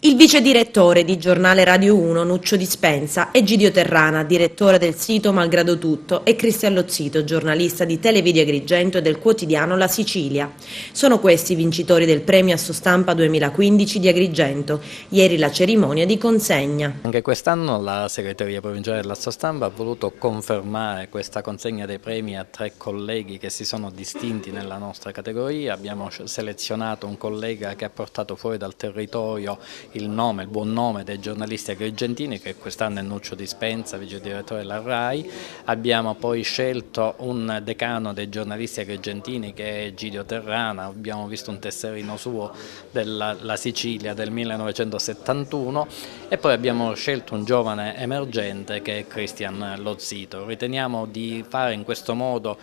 Il vice direttore di Giornale Radio 1, Nuccio Dispensa, Egidio Terrana, direttore del sito Malgrado Tutto, e Cristian Lozzito, giornalista di Televideo Agrigento e del quotidiano La Sicilia. Sono questi i vincitori del premio Assostampa 2015 di Agrigento. Ieri la cerimonia di consegna. Anche quest'anno la segreteria provinciale dell'Assostampa ha voluto confermare questa consegna dei premi a 3 colleghi che si sono distinti nella nostra categoria. Abbiamo selezionato un collega che ha portato fuori dal territorio il buon nome dei giornalisti agrigentini, che quest'anno è Nuccio Dispensa, vice direttore della RAI. Abbiamo poi scelto un decano dei giornalisti agrigentini che è Egidio Terrana. Abbiamo visto un tesserino suo della Sicilia del 1971 e poi abbiamo scelto un giovane emergente che è Cristian Lozzito. Riteniamo di fare in questo modo,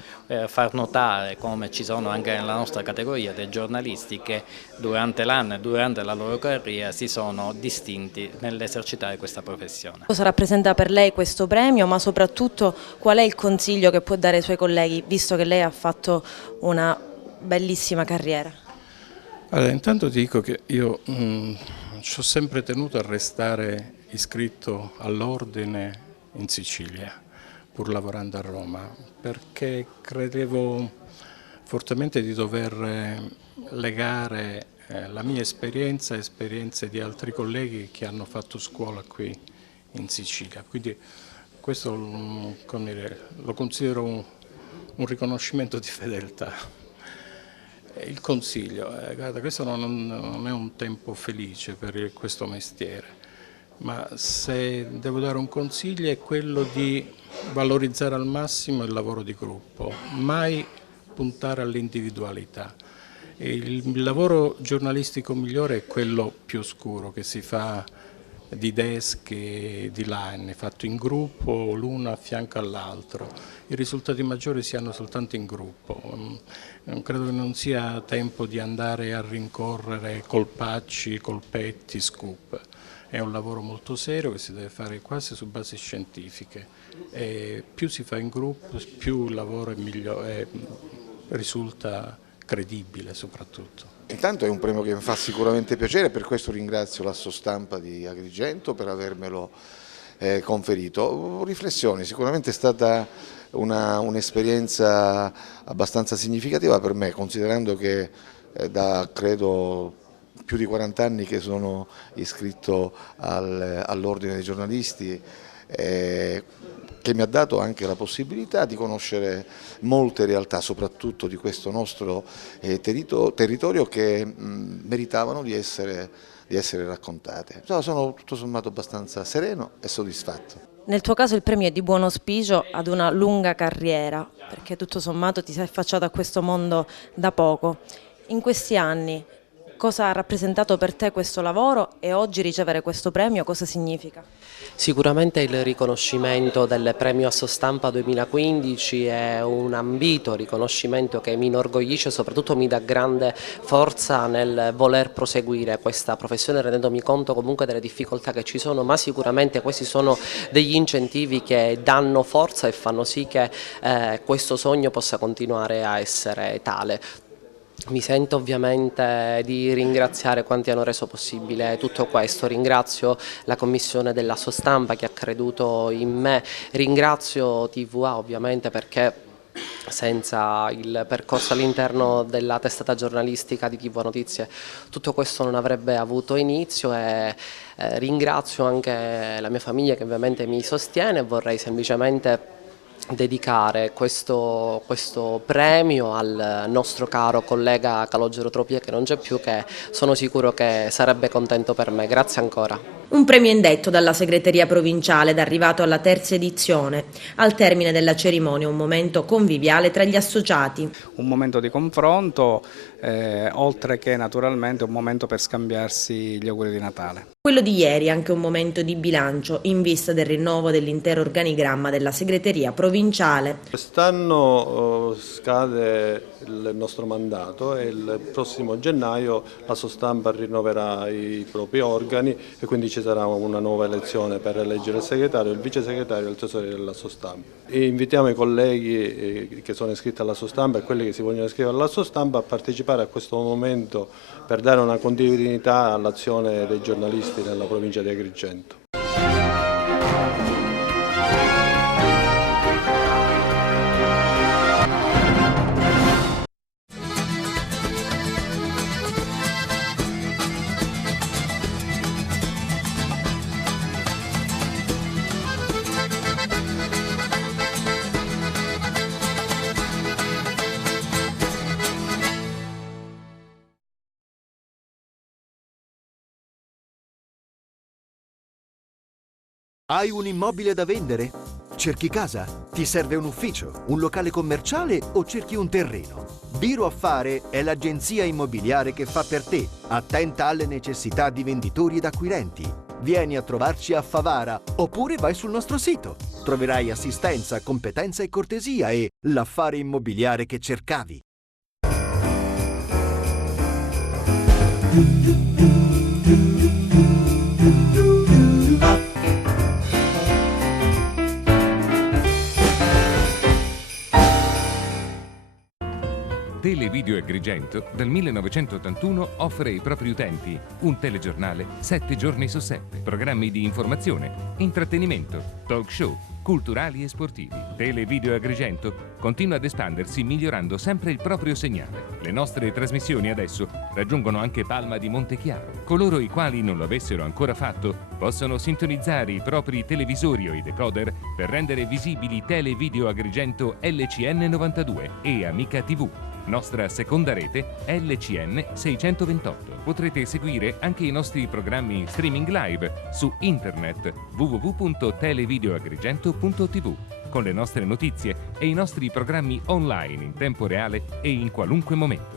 far notare come ci sono anche nella nostra categoria dei giornalisti che durante l'anno e durante la loro carriera si sono distinti nell'esercitare questa professione. Cosa rappresenta per lei questo premio, ma soprattutto qual è il consiglio che può dare ai suoi colleghi, visto che lei ha fatto una bellissima carriera? Allora, intanto ti dico che io ci ho sempre tenuto a restare iscritto all'ordine in Sicilia, pur lavorando a Roma, perché credevo fortemente di dover legare la mia esperienza a esperienze di altri colleghi che hanno fatto scuola qui in Sicilia. Quindi questo come dire, lo considero un riconoscimento di fedeltà. Il consiglio, guarda, questo non è un tempo felice per questo mestiere, ma se devo dare un consiglio è quello di valorizzare al massimo il lavoro di gruppo, mai puntare all'individualità. Il lavoro giornalistico migliore è quello più oscuro, che si fa di desk e di line, fatto in gruppo, l'uno a fianco all'altro. I risultati maggiori si hanno soltanto in gruppo. Credo che non sia tempo di andare a rincorrere colpacci, colpetti, scoop. È un lavoro molto serio che si deve fare quasi su basi scientifiche. E più si fa in gruppo, più il lavoro è migliore, risulta credibile soprattutto. Intanto è un premio che mi fa sicuramente piacere, per questo ringrazio l'Assostampa di Agrigento per avermelo conferito. Riflessioni, sicuramente è stata un'esperienza abbastanza significativa per me, considerando che da credo più di 40 anni che sono iscritto all'Ordine dei giornalisti, che mi ha dato anche la possibilità di conoscere molte realtà, soprattutto di questo nostro territorio, che meritavano di essere raccontate. Sono tutto sommato abbastanza sereno e soddisfatto. Nel tuo caso il premio è di buon auspicio ad una lunga carriera, perché tutto sommato ti sei affacciato a questo mondo da poco. In questi anni cosa ha rappresentato per te questo lavoro e oggi ricevere questo premio cosa significa? Sicuramente il riconoscimento del premio Assostampa 2015 è un ambito riconoscimento che mi inorgoglisce e soprattutto mi dà grande forza nel voler proseguire questa professione, rendendomi conto comunque delle difficoltà che ci sono, ma sicuramente questi sono degli incentivi che danno forza e fanno sì che questo sogno possa continuare a essere tale. Mi sento ovviamente di ringraziare quanti hanno reso possibile tutto questo, ringrazio la commissione della Sostampa che ha creduto in me, ringrazio TVA ovviamente perché senza il percorso all'interno della testata giornalistica di TV Notizie tutto questo non avrebbe avuto inizio e ringrazio anche la mia famiglia che ovviamente mi sostiene e vorrei semplicemente dedicare questo premio al nostro caro collega Calogero Tropia che non c'è più, che sono sicuro che sarebbe contento per me. Grazie ancora. Un premio indetto dalla segreteria provinciale ed arrivato alla terza edizione. Al termine della cerimonia un momento conviviale tra gli associati. Un momento di confronto, oltre che naturalmente un momento per scambiarsi gli auguri di Natale. Quello di ieri è anche un momento di bilancio in vista del rinnovo dell'intero organigramma della segreteria provinciale. provinciale. Quest'anno scade il nostro mandato e il prossimo gennaio la Sostampa rinnoverà i propri organi e quindi ci sarà una nuova elezione per eleggere il segretario, il vice segretario e il tesoriere della Sostampa. E invitiamo i colleghi che sono iscritti alla Sostampa e quelli che si vogliono iscrivere alla Sostampa a partecipare a questo momento per dare una continuità all'azione dei giornalisti nella provincia di Agrigento. Hai un immobile da vendere? Cerchi casa? Ti serve un ufficio, un locale commerciale o cerchi un terreno? Biro Affare è l'agenzia immobiliare che fa per te, attenta alle necessità di venditori ed acquirenti. Vieni a trovarci a Favara oppure vai sul nostro sito. Troverai assistenza, competenza e cortesia e l'affare immobiliare che cercavi. Televideo Agrigento dal 1981 offre ai propri utenti un telegiornale 7 giorni su 7, programmi di informazione, intrattenimento, talk show, culturali e sportivi. Televideo Agrigento continua ad espandersi migliorando sempre il proprio segnale. Le nostre trasmissioni adesso raggiungono anche Palma di Montechiaro. Coloro i quali non lo avessero ancora fatto possono sintonizzare i propri televisori o i decoder per rendere visibili Televideo Agrigento LCN 92 e Amica TV. Nostra seconda rete LCN 628. Potrete seguire anche i nostri programmi streaming live su internet www.televideoagrigento.tv con le nostre notizie e i nostri programmi online in tempo reale e in qualunque momento.